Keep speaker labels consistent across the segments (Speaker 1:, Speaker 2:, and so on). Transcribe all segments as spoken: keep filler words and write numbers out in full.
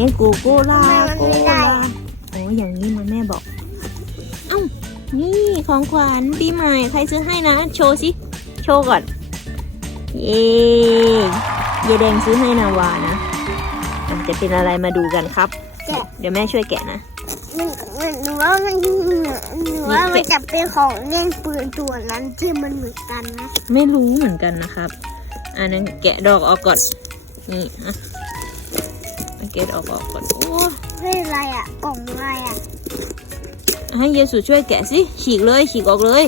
Speaker 1: โกโก้ล่าโกล่าโอ้อย่างนี้มันแม่บอกเอ้านี่ของขวัญปีใหม่ใครซื้อให้นะโชว์สิโชว์ก่อนเย้เยแดงซื้อให้นาวานะจะเป็นอะไรมาดูกันครับเดี๋ยวแม่ช่วยแกะนะ
Speaker 2: หนูว่ามันหนูว่ามันจะเป็นของเล่นปืนตัวนั้นที่มันเหมือนกันนะ
Speaker 1: ไม่รู้เหมือนกันนะครับอันนั้นแกะดอกออกก่อนนี่ฮะแกะออกออกก่อนโอ้
Speaker 2: เฮ้ยอะไรอ่ะกล่องอะไรอ่ะ
Speaker 1: ให้เยซูช่วยแกะสิฉีกเลยฉีกออกเลย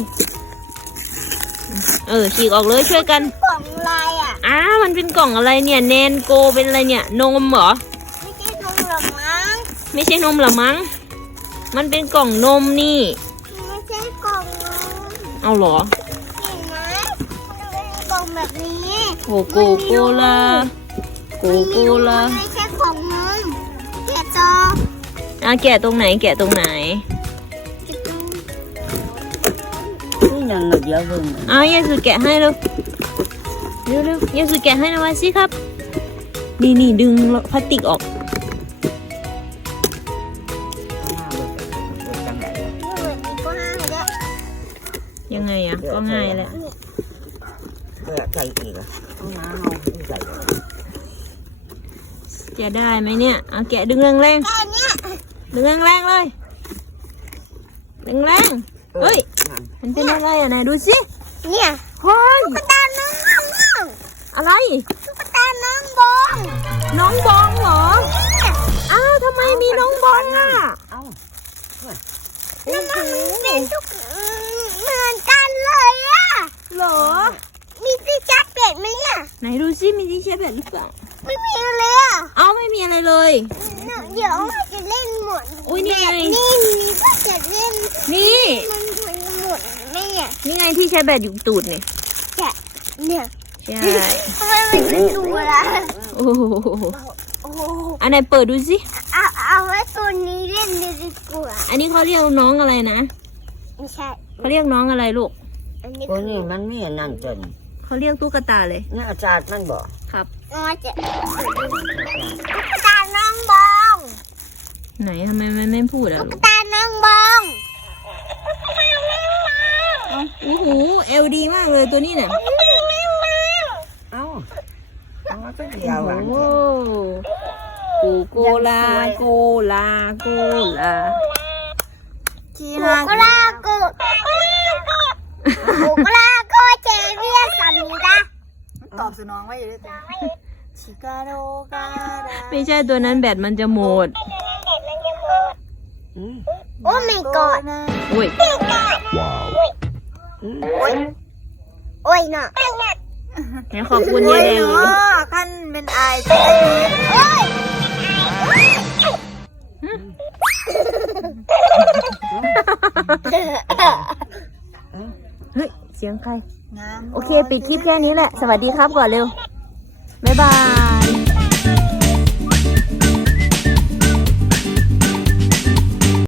Speaker 1: เออฉีกออกเลยช่วยกัน
Speaker 2: กล่องอะไรอ่ะ
Speaker 1: อ้ามันเป็นกล่องอะไรเนี่ยแนนโกเป็นอะไรเนี่ยนมเหรอ
Speaker 2: ไม่ใช่นมหรอมั้ง
Speaker 1: ไม่ใช่นมหรอมั้งมันเป็นกล่องนมนี่
Speaker 2: ไม่ใช่กล่องนม
Speaker 1: เอาเหรอ
Speaker 2: เห็นไหมมันเป็นกล่องแบบนี้
Speaker 1: โอ้โกโกล่าโกโกล่า
Speaker 2: ไม่ใช่ของนมแกะจอ
Speaker 1: อ่ะแกะตรงไหนแกะตรงไหน
Speaker 3: นี่ยังหลุดเยอะเกิน
Speaker 1: เอาเยซูแกะให้เร็วเร็วเร็วเยซูแกะให้นะวาสิครับนี่นี่ดึงพลาสติกออกยังไงอ่ะก็ง่ายแหละ
Speaker 3: ใส่อีกอ่ะต้องน้ำเอาใส่
Speaker 1: จะได้ไหมเนี่ยเอาแกะดึงแรงแรงดึงแรงแรงเลยแรงแรงเฮ้ยมันเป็นอะไรอ่ะไหนดูสิ
Speaker 2: เนี่ย
Speaker 1: เฮ้ย
Speaker 2: ตุ๊กตาน้อง
Speaker 1: อะไร
Speaker 2: ตุ๊กตาน้องบอง
Speaker 1: น้องบองเหรออ้าวทำไมมีน้องบองอ่ะ
Speaker 3: เอ้า
Speaker 2: แล้วมันเป็นทุกเหมือนกันเลยอ่ะ
Speaker 1: เหรอ
Speaker 2: มีที่ชัดเป็ดไหมอ่ะ
Speaker 1: ไหนดูซิมีที่ชัดเป็ดหรือเปล่า
Speaker 2: ไม่มีเลยอ่ะ
Speaker 1: เอ้าไม่มีอะไรเลย
Speaker 2: เดี๋ยวจะเล่นหมด
Speaker 1: อุ้ยนี่ไง
Speaker 2: นี่มีก็จะเล่น
Speaker 1: นี่
Speaker 2: มันมันหมดไหมอ่ะ
Speaker 1: นี่ไงที่ใช้แบตอยู่ตูดเนี่ย
Speaker 2: เนี่ย
Speaker 1: ใช่
Speaker 2: ทำไมมันเป็นรูล่ะ
Speaker 1: โอ้โหอันไหนเปิดดูสิ
Speaker 2: เอาเอาไว้ตัวนี้เล่นเลยดีกว่า
Speaker 1: อันนี้เขาเรียกน้องอะไรนะ
Speaker 2: ไม่ใช่
Speaker 1: เขาเรียกน้องอะไรลูก
Speaker 3: ตัวนี้มันไม่นั่นจน
Speaker 1: เขาเรียกตุ๊กตาเลย
Speaker 3: นี่อาจารย์มันบอก
Speaker 1: ครับ
Speaker 2: อ๋อจะตุ๊กตาน้องบอง
Speaker 1: ไหนทำไมไม่ไม่พูดอ่ะ
Speaker 2: ตุ๊กตาน้องบอง
Speaker 1: โอ้โหเอลดีมากเลยตัวนี้เนี่ย
Speaker 3: เอ้าเอามาตัวเดียวอ่ะ
Speaker 1: โอ้โกลาโกลาโกลา
Speaker 2: ทีลาโกลาโกโกลาโกเจเวียสันดา
Speaker 4: ตอบสนองไว้อยู่ด้วยตัวชิคาโดกา
Speaker 1: ไม่ใช่ตัวนั้นแบตมันจะหมด
Speaker 2: โอ้ไม่กอด
Speaker 1: โอ้ย
Speaker 3: ว้าว
Speaker 2: โอ้ยโอ้ยน่ะ
Speaker 1: ขอบคุณยายแดง
Speaker 4: ขั้นเป็นไอ
Speaker 2: โอ้ย
Speaker 1: เฮ้ยเสียงใครโอเคปิดคลิปแค่นี้แหละสวัสดีครับก่อนเร็วบ๊ายบาย